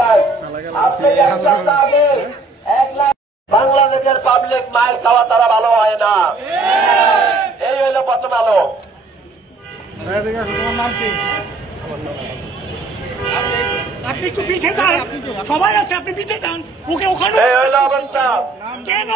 যায়। আপনি এক সপ্তাহ আগে 1 লাখ বাংলাদেশের পাবলিক মায়ের খাওয়া তারা ভালো হয় না। এই হইল প্রথম আলো। আপনি একটু পিছিয়ে যান, সবাই আছে, আপনি পিছিয়ে যান। ওকে ওখানে এই হইল অবস্থা। কেন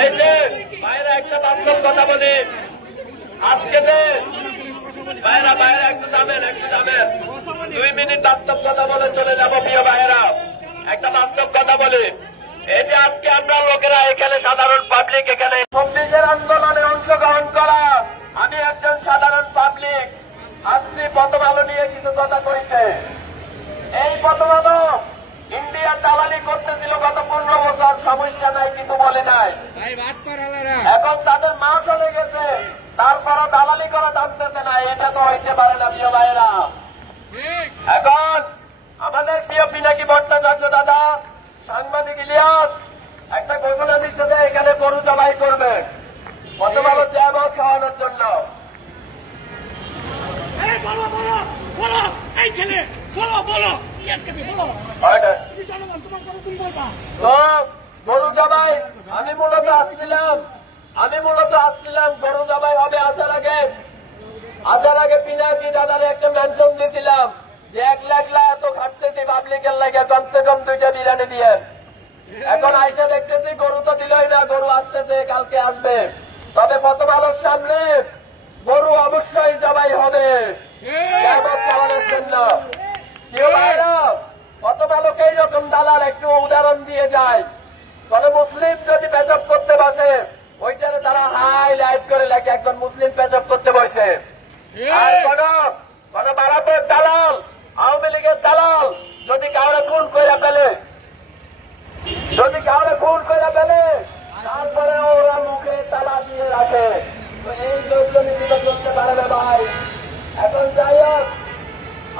এই যে বাইরে একটা বাস্তব কথা বলি, আজকে যে বাইরে একটু দামের 2 মিনিট বাস্তব কথা বলে চলে যাবো প্রিয় ভাইয়েরা। একটা বাস্তব কথা বলি, এই যে আজকে আমরা লোকেরা এখানে সাধারণ পাবলিক এখানে 26-এর আন্দোলনে অংশগ্রহণ করা, আমি একজন সাধারণ পাবলিক আসছি প্রথম আলো নিয়ে কিছু কথা কইতে। এই প্রথম আলো ইন্ডিয়া দালালি করতেছিল গত 15 বছর, সমস্যা নাই, কিছু বলে নাই। এখন তাদের মা চলে গেছে, তারপরও দালালি করা জানতেছে না। এটা তো হইতে পারে না প্রিয় ভাইয়েরা। এখন আমাদের প্রিয় পিনাকি ভট্টাচার্য দাদা, সাংবাদিক ইলিয়াস একটা ঘোষণা দিচ্ছে যে এখানে গরু জবাই করবে প্রথম আলো চ্যাবল খাওয়ানোর জন্য। গরু জবাই আমি মূলত আসছিলাম গরু জবাই হবে আসার আগে পিনাকি দাদার একটা মেনশন দিয়েছিলাম যে 1 লাখ এত ঘাটতেছি পাবলিকের লাগে, কমসে কম 2টা বিরিয়ানি দিয়ে। এখন আইসা দেখতেছি গরু তো দিলই না, গরু আসতেছে, কালকে আসবে। তবে প্রথম আলোর সামনে গরু অবশ্যই জবাই হবে চালানোর জন্য। প্রথম আলোকে এইরকম দালাল একটু উদাহরণ দিয়ে যায়। তবে মুসলিম যদি পেশাব করতে বসে, ওইটারে তারা হাইলাইট করে লেখে একজন মুসলিম পেশাব করতে বসে। আর কোন ভারতের দালাল, আওয়ামী লীগের দালাল যদি কাউরে খুন করে ফেলে, তারপরে ওরা মুখে তালা দিয়ে রাখে। তো এই লোকজনই চলতে পারে না ভাই। এখন যাই হোক,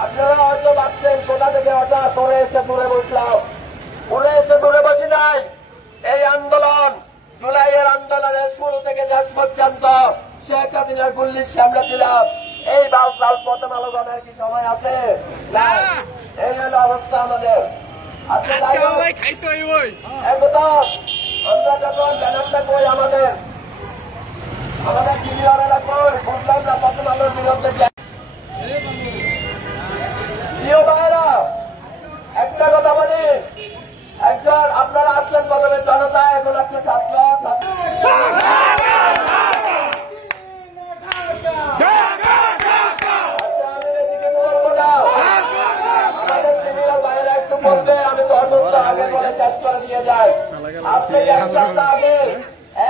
আপনারা হয়তো ভাবছেন কোথা থেকে হঠাৎ দূরে এসে দূরে বসলাম। দূরে বসি নাই। এই আন্দোলন জুলাইয়ের আন্দোলনের শুরু থেকে শেষ পর্যন্ত শেখ হাসিনার পুলিশ সামনে ছিলাম। এই বাল প্রথম আলো জানার কি সময় আছে? এই হলো অবস্থা আমাদের। আমরা যখন ব্যানারটা কই আমাদের সিনিয়রেরা কই বুঝলাম না প্রথম আলোর বিরুদ্ধে। প্রিয় ভাইয়েরা, একটা কথা বলি, একজন আপনারা আসলেন প্রথমে জনতা, এখন আসলে ছাত্র। আমি বেশি কিছু বলবো না, আমাদের সিনিয়র ভাইয়েরা একটু বলবে, আমি তো অসুস্থ, আগে বলে শেষ করে দিয়ে যাই। আপনি এক সপ্তাহ আগে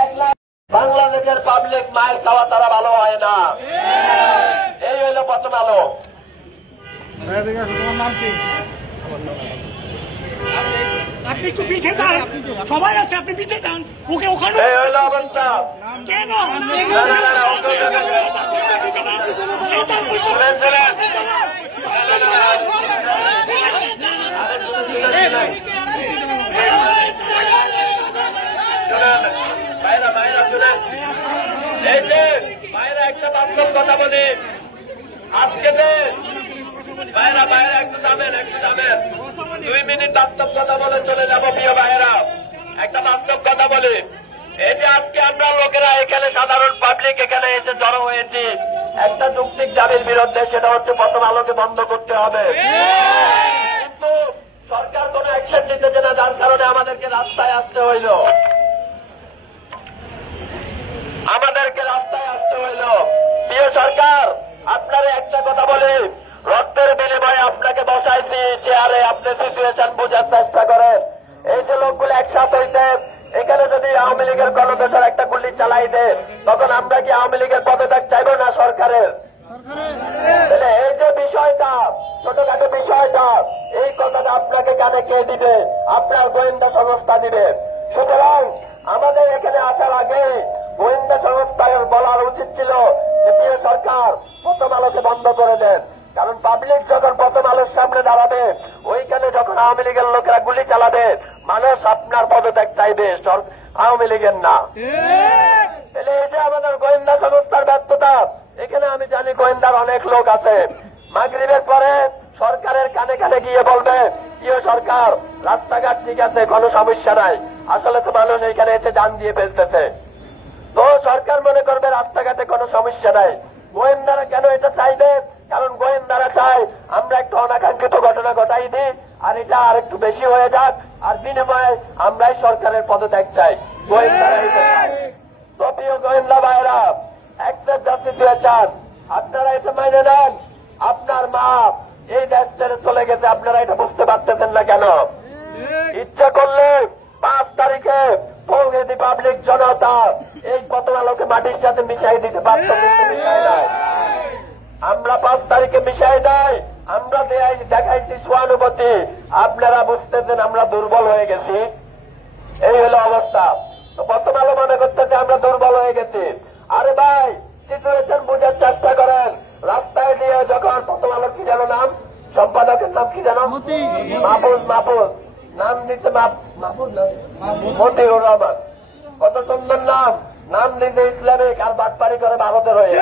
1 লাখ বাংলাদেশের পাবলিক মায়ের খাওয়া তারা ভালো হয় না। এই হইল প্রথম আলো। আপনি একটু পিছিয়ে যান, সবাই আছে, আপনি পিছিয়ে যান। ওকে ওখানে এই হইল অবস্থা। কেন এই যে বাইরে একটা বাস্তব কথা বলি, আজকে যে বাইরে একটু দামের 2 মিনিট বাস্তব কথা বলে চলে যাবো প্রিয় ভাইয়েরা। একটা বাস্তব কথা বলি, এই যে আজকে আমরা লোকেরা এখানে সাধারণ পাবলিক এখানে এসে জড়ো হয়েছি একটা যৌক্তিক দাবির বিরুদ্ধে, সেটা হচ্ছে প্রথম আলোকে বন্ধ করতে হবে। কিন্তু সরকার কোন অ্যাকশন নিতেছে না, যার কারণে আমাদেরকে রাস্তায় আসতে হইল। প্রিয় সরকার, আপনারা একটা কথা বলি, রক্তের বিনিময়ে আপনাকে বসাইছি চেয়ারে, আপনি সিচুয়েশন বোঝার চেষ্টা করেন। এই যে লোকগুলো একসাথে হইতে এখানে যদি আওয়ামী লীগের গণদেশের একটা গুলি চালাই দেয়, তখন আমরা কি আওয়ামী লীগের পদত্যাগ চাইব না সরকারের? তাহলে এই যে বিষয়টা, ছোটখাটো বিষয়টা, এই কথাটা আপনাকে কানে কে দিবে? আপনার গোয়েন্দা সংস্থা দিবে। সুতরাং আমাদের এখানে আসার আগে গোয়েন্দা সংস্থার বলার উচিত ছিল যে প্রিয় সরকার প্রথম আলোকে বন্ধ করে দেন। কারণ পাবলিক যখন প্রথম আলোর সামনে দাঁড়াবে, ওইখানে যখন আওয়ামী লীগের লোকেরা গুলি চালাবে, মানুষ আপনার পদত্যাগ চাইবে, আওয়ামী লীগের না। তাহলে এই যে আমাদের গোয়েন্দা সংস্থার ব্যর্থতা, এখানে আমি জানি গোয়েন্দার অনেক লোক আছে, মাগরিবের পরে সরকারের কানে কানে গিয়ে বলবে ইয়ে সরকার রাস্তাঘাট ঠিক আছে, কোনো সমস্যা নাই, আসলে তো মানুষ এখানে এসে জান দিয়ে ফেলতেছে। তো সরকার মনে করবে রাস্তাঘাটে কোনো সমস্যা নাই। গোয়েন্দারা কেন এটা চাইবে? কারণ গোয়েন্দারা চায় আমরা একটু অনাকাঙ্ক্ষিত ঘটনা ঘটাই দিই, আর এটা আর একটু বেশি হয়ে যাক, আর বিনিময়ে আমরাই সরকারের পদত্যাগ চাই। গোয়েন্দারা এটা চায়। তো প্রিয় গোয়েন্দা ভাইরা, অ্যাকসেপ্ট দ্য সিচুয়েশন, আপনারা এটা মেনে নেন। আপনার মা এই দেশ ছেড়ে চলে গেছে, আপনারা এটা বুঝতে পারতেছেন না কেন? ইচ্ছা করলে 5 তারিখে তৌহিদি পাবলিক জনতা এই প্রথম আলোকে মাটির সাথে মিশাই দিতে পারত, কিন্তু মিশাই নাই। আমরা 5 তারিখে মিশাই নাই, আমরা দেখাইছি সহানুভূতি। আপনারা বুঝতেছেন আমরা দুর্বল হয়ে গেছি, এই হলো অবস্থা। তো প্রথম আলো মনে করতেছে আমরা দুর্বল হয়ে গেছি। আরে ভাই, সিচুয়েশন বুঝার চেষ্টা করেন। রাস্তায় দিয়ে যখন প্রথম আলোর কি জানো নাম, সম্পাদকের নাম কি জানো? মাহফুজ নাম দিতে, মতিউর রহমান, কত সুন্দর নাম, নাম দিতে ইসলামিক, আর বাটপাড়ি করে ভারতের হয়ে।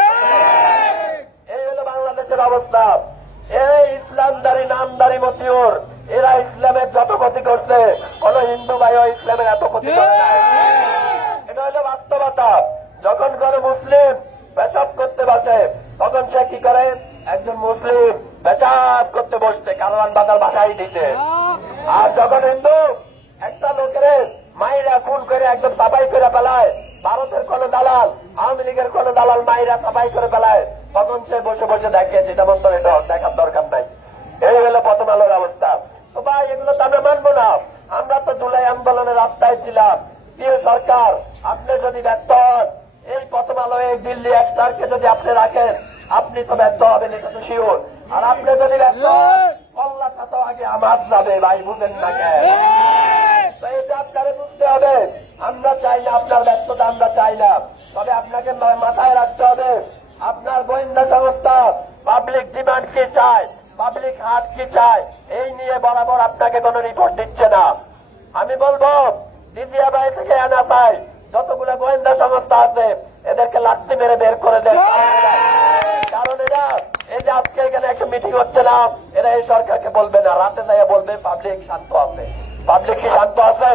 এই হলো বাংলাদেশের অবস্থা। এই ইসলামদারি নামদারি মতিউর, এরা ইসলামের যত ক্ষতি করছে, কোন হিন্দু ভাইও ইসলামের এত ক্ষতি করে নাই। এটা হলো বাস্তবতা। যখন কোন মুসলিম পেশাব করতে বসে, তখন সে কি করে? একজন মুসলিম পেশাব করতে বসছে, কারওয়ান বাজার বাসায় দিতে। আর যখন হিন্দু একটা লোকের মাইরা খুন করে একদম সাফাই করে ফেলায়, ভারতের কোন দালাল, আওয়ামী লীগের কোন দালাল মাইরা সাফাই করে ফেলায়, তখন সে বসে বসে দেখে যেটা মতো এটা দেখার দরকার নাই। এই হলো প্রথম আলোর অবস্থা। তো ভাই, এগুলো তো আমরা মানবো না। আমরা তো জুলাই আন্দোলনের রাস্তায় ছিলাম। প্রিয় সরকার, আপনি যদি ব্যর্থ হন, এই প্রথম আলো এই দিল্লি স্টারকে যদি আপনি রাখেন, আপনি তো ব্যর্থ হবেন, এটা তো শিওর। আর আপনি যদি ব্যর্থ হন, কল্লাটা তো আগে আমার যাবে ভাই, বুঝেন না কেন? তো এটা আপনারে বুঝতে হবে। আমরা চাই না আপনার ব্যর্থতা, আমরা চাই না। তবে আপনাকে মাথায় রাখতে হবে, আপনার গোয়েন্দা সংস্থা পাবলিক ডিমান্ড কি চায়, পাবলিক হার্ট কি চায়, এই নিয়ে বরাবর আপনাকে কোন রিপোর্ট দিচ্ছে না। আমি বলবো দ্বিতীয় বাড়ি থেকে আনা পাই যতগুলো গোয়েন্দা সংস্থা আছে, এদেরকে লাত্তি মেরে বের করে দেন। কারণ এরা এই যে আজকে এখানে একটা মিটিং হচ্ছে না, এরা এই সরকারকে বলবে না, রাতে যাইয়া বলবে পাবলিক শান্ত আছে। পাবলিক কি শান্ত আছে?